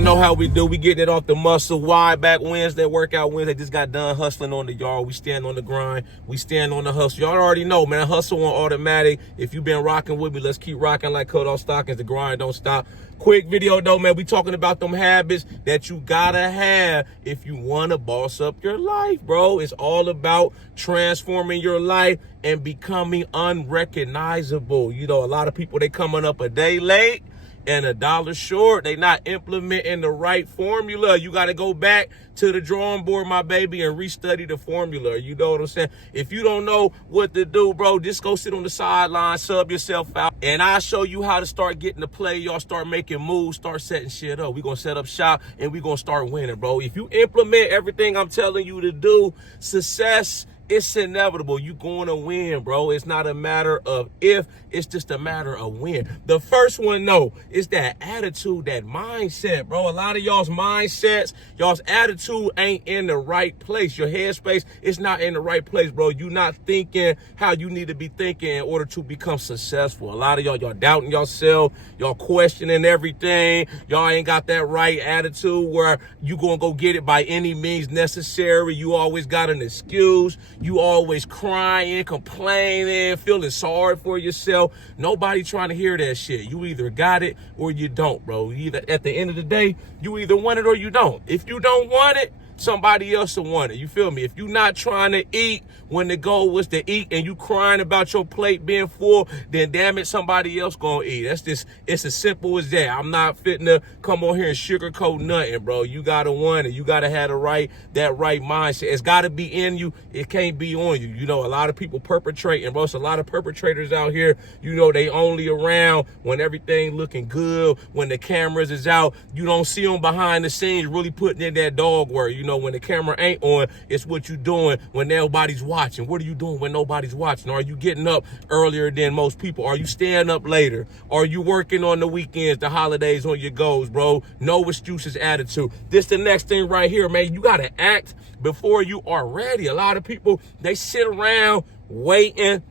Y'all know how we do. We getting it off the muscle. Wide back Wednesday, workout Wednesday. Just got done hustling on the yard. We stand on the grind. We stand on the hustle. Y'all already know, man. Hustle on automatic. If you've been rocking with me, let's keep rocking like cut off stockings. The grind don't stop. Quick video though, man. We talking about them habits that you gotta have if you want to boss up your life, bro. It's all about transforming your life and becoming unrecognizable. You know, a lot of people, they coming up a day late and $1 short. They not implementing the right formula. You got to go back to the drawing board, my baby, and restudy the formula. You know what I'm saying? If you don't know what to do, bro, just go sit on the sideline, sub yourself out, and I'll show you how to start getting the play. Y'all start making moves, start setting shit up. We're going to set up shop, and we're going to start winning, bro. If you implement everything I'm telling you to do, success, it's inevitable. You going to win, bro. It's not a matter of if, it's just a matter of when. The first one, though, is that attitude, that mindset, bro. A lot of y'all's mindsets, y'all's attitude ain't in the right place. Your headspace is not in the right place, bro. You not thinking how you need to be thinking in order to become successful. A lot of y'all doubting yourself. Y'all questioning everything. Y'all ain't got that right attitude where you gonna go get it by any means necessary. You always got an excuse. You always crying, complaining, feeling sorry for yourself. Nobody trying to hear that shit. You either got it or you don't, bro. Either at the end of the day, you either want it or you don't. If you don't want it, somebody else will want it. You feel me? If you're not trying to eat when the goal was to eat and you crying about your plate being full, then damn it, somebody else gonna eat. That's just, it's as simple as that. I'm not fitting to come on here and sugarcoat nothing, bro. You gotta want it. You gotta have that right mindset. It's gotta be in you. It can't be on you. You know, a lot of people perpetrating, bro. It's a lot of perpetrators out here. You know, they only around when everything looking good, when the cameras is out. You don't see them behind the scenes really putting in that dog work. You know, when the camera ain't on, it's what you doing when nobody's watching. What are you doing when nobody's watching? Are you getting up earlier than most people? Are you staying up later? Are you working on the weekends, the holidays, on your goals, bro? No excuses attitude. This the next thing right here, man. You got to act before you are ready. A lot of people, they sit around waiting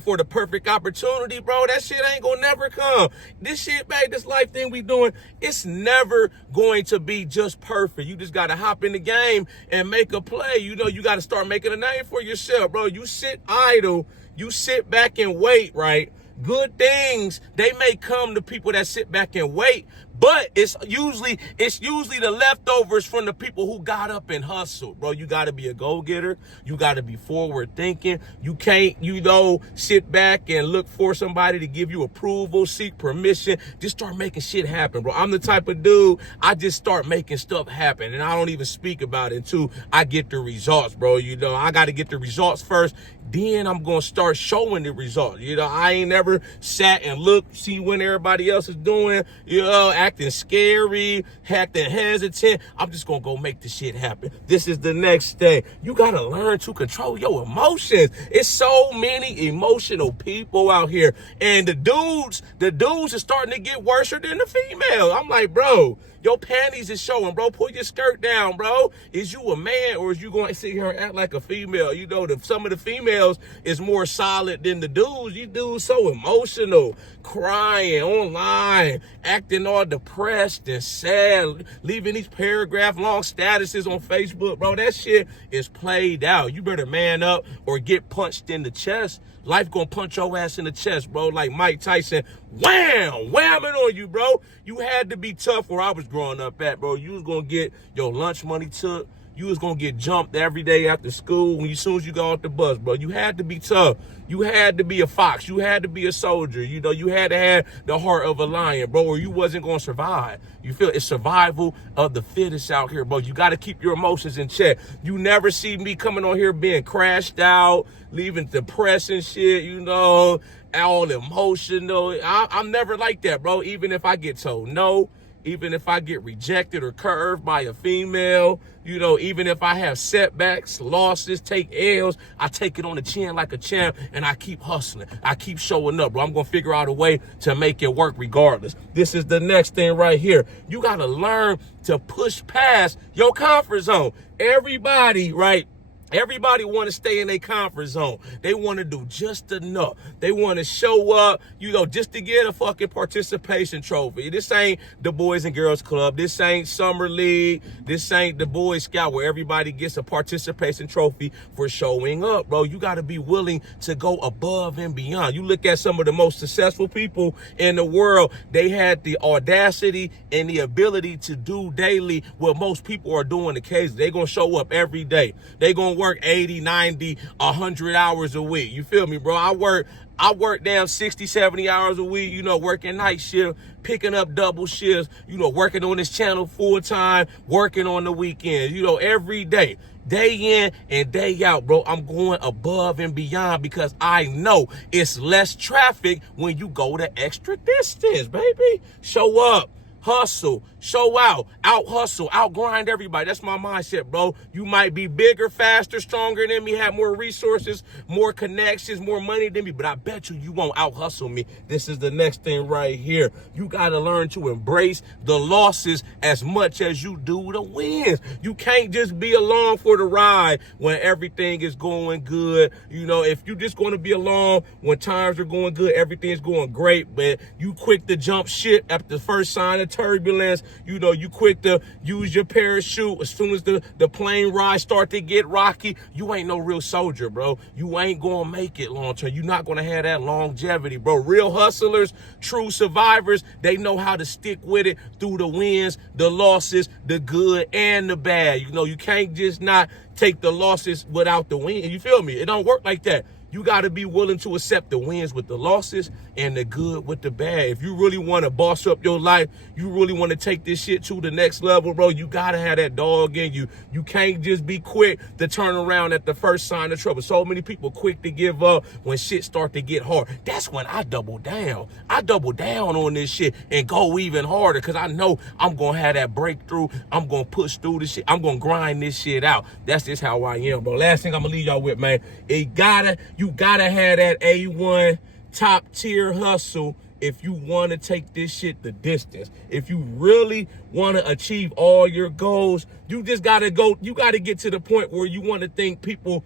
for the perfect opportunity, bro. That shit ain't gonna never come. This shit, man, this life thing we doing, it's never going to be just perfect. You just gotta hop in the game and make a play. You know, you gotta start making a name for yourself, bro. You sit idle, you sit back and wait, right? Good things, they may come to people that sit back and wait, but it's usually the leftovers from the people who got up and hustled, bro. You got to be a go-getter. You got to be forward thinking. You can't, sit back and look for somebody to give you approval, seek permission. Just start making shit happen, bro. I'm the type of dude, I just start making stuff happen, and I don't even speak about it until I get the results, bro. You know, I got to get the results first. Then I'm going to start showing the results. You know, I ain't never sat and looked, see when everybody else is doing, acting scary, acting hesitant. I'm just going to go make the shit happen. This is the next thing. You got to learn to control your emotions. It's so many emotional people out here. And the dudes are starting to get worse than the females. I'm like, bro, your panties is showing, bro. Pull your skirt down, bro. Is you a man or is you going to sit here and act like a female? You know, some of the females is more solid than the dudes. You dudes so emotional, crying online, acting all depressed and sad, leaving these paragraph-long statuses on Facebook, bro. That shit is played out. You better man up or get punched in the chest. Life gonna punch your ass in the chest, bro, like Mike Tyson. Wham! Whamming on you, bro. You had to be tough where I was growing up at, bro. You was gonna get your lunch money took. You was gonna get jumped every day after school as soon as you got off the bus, bro. You had to be tough. You had to be a fox. You had to be a soldier. You know, you had to have the heart of a lion, bro, or you wasn't gonna survive. You feel it's survival of the fittest out here, bro. You gotta keep your emotions in check. You never see me coming on here being crashed out, leaving depressed and shit, you know, all emotional. I'm never like that, bro. Even if I get told no, even if I get rejected or curved by a female, you know, even if I have setbacks, losses, take L's, I take it on the chin like a champ and I keep hustling. I keep showing up, bro. I'm going to figure out a way to make it work regardless. This is the next thing right here. You got to learn to push past your comfort zone. Everybody, right? Everybody want to stay in their comfort zone. They want to do just enough. They want to show up, you know, just to get a fucking participation trophy. This ain't the Boys and Girls Club. This ain't Summer League. This ain't the Boy Scout where everybody gets a participation trophy for showing up, bro. You got to be willing to go above and beyond. You look at some of the most successful people in the world, they had the audacity and the ability to do daily what most people are doing occasionally. They're going to show up every day. They're going to work 80, 90, 100 hours a week. You feel me, bro? I work down 60, 70 hours a week, you know, working night shift, picking up double shifts, you know, working on this channel full time, working on the weekends, you know, every day. Day in and day out, bro. I'm going above and beyond because I know it's less traffic when you go the extra distance, baby. Show up. Hustle, show out hustle, out grind everybody. That's my mindset, bro. You might be bigger, faster, stronger than me, have more resources, more connections, more money than me, but I bet you won't out hustle me. This is the next thing right here. You got to learn to embrace the losses as much as you do the wins. You can't just be along for the ride when everything is going good. You know, if you're just going to be along when times are going good, everything's going great, but you quick to jump ship at the first sign of turbulence, you know, you quick to use your parachute as soon as the plane ride start to get rocky, you ain't no real soldier, bro. You ain't gonna make it long term. You're not gonna have that longevity, bro. Real hustlers, true survivors, they know how to stick with it through the wins, the losses, the good and the bad. You know, you can't just not take the losses without the win. You feel me? It don't work like that. You got to be willing to accept the wins with the losses and the good with the bad. If you really want to boss up your life, you really want to take this shit to the next level, bro, you got to have that dog in you. You can't just be quick to turn around at the first sign of trouble. So many people quick to give up when shit start to get hard. That's when I double down. I double down on this shit and go even harder because I know I'm going to have that breakthrough. I'm going to push through this shit. I'm going to grind this shit out. That's just how I am, bro. Last thing I'm going to leave y'all with, man, you gotta have that A1 top tier hustle if you want to take this shit the distance. If you really want to achieve all your goals, you just gotta get to the point where you want people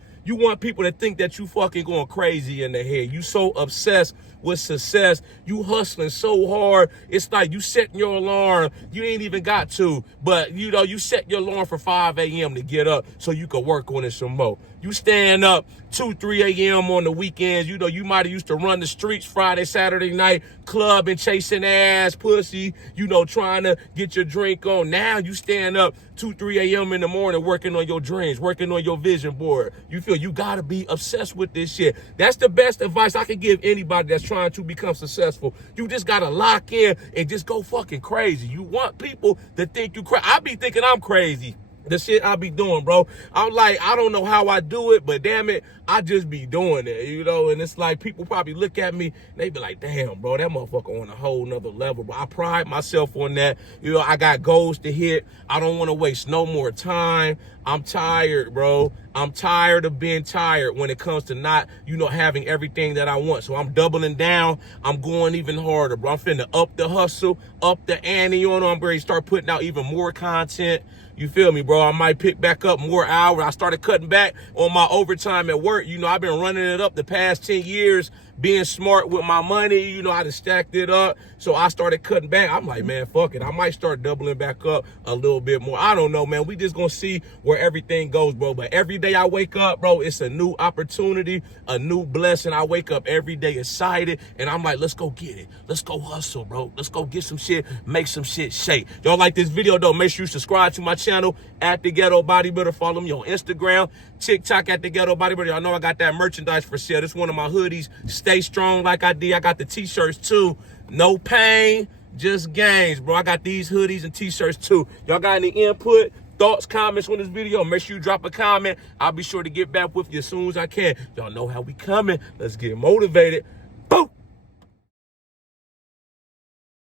to think that you fucking going crazy in the head. You so obsessed with success, you hustling so hard, it's like you setting your alarm, you ain't even got to, but you know, you set your alarm for 5 a.m. to get up so you can work on it some more. You stand up 2, 3 a.m. on the weekends, you know, you might have used to run the streets Friday, Saturday night, clubbing, chasing ass, pussy, you know, trying to get your drink on. Now you stand up 2, 3 a.m. in the morning working on your dreams, working on your vision board. You feel you gotta be obsessed with this shit. That's the best advice I can give anybody that's trying to become successful. You just gotta lock in and just go fucking crazy. You want people to think you crazy. I be thinking I'm crazy. The shit I be doing, bro. I'm like, I don't know how I do it, but damn it, I just be doing it, you know? And it's like, people probably look at me, they be like, damn, bro, that motherfucker on a whole nother level. But I pride myself on that. You know, I got goals to hit. I don't want to waste no more time. I'm tired, bro. I'm tired of being tired when it comes to not, you know, having everything that I want. So I'm doubling down. I'm going even harder, bro. I'm finna up the hustle, up the ante on. I'm ready to start putting out even more content. You feel me, bro? I might pick back up more hours. I started cutting back on my overtime at work. You know, I've been running it up the past 10 years, being smart with my money. You know, I just stacked it up. So I started cutting back. I'm like, man, fuck it. I might start doubling back up a little bit more. I don't know, man. We just gonna see where everything goes, bro. But every day I wake up, bro, it's a new opportunity, a new blessing. I wake up every day excited, and I'm like, let's go get it. Let's go hustle, bro. Let's go get some shit, make some shit shake. Y'all like this video, though? Make sure you subscribe to my channel at The Ghetto Bodybuilder. Follow me on Instagram, TikTok at The Ghetto Bodybuilder. Y'all know I got that merchandise for sale. This is one of my hoodies. Stay strong like I did. I got the t-shirts too. No pain, just gains, bro. I got these hoodies and t-shirts too. Y'all got any input, thoughts, comments on this video? Make sure you drop a comment. I'll be sure to get back with you as soon as I can. Y'all know how we coming. Let's get motivated.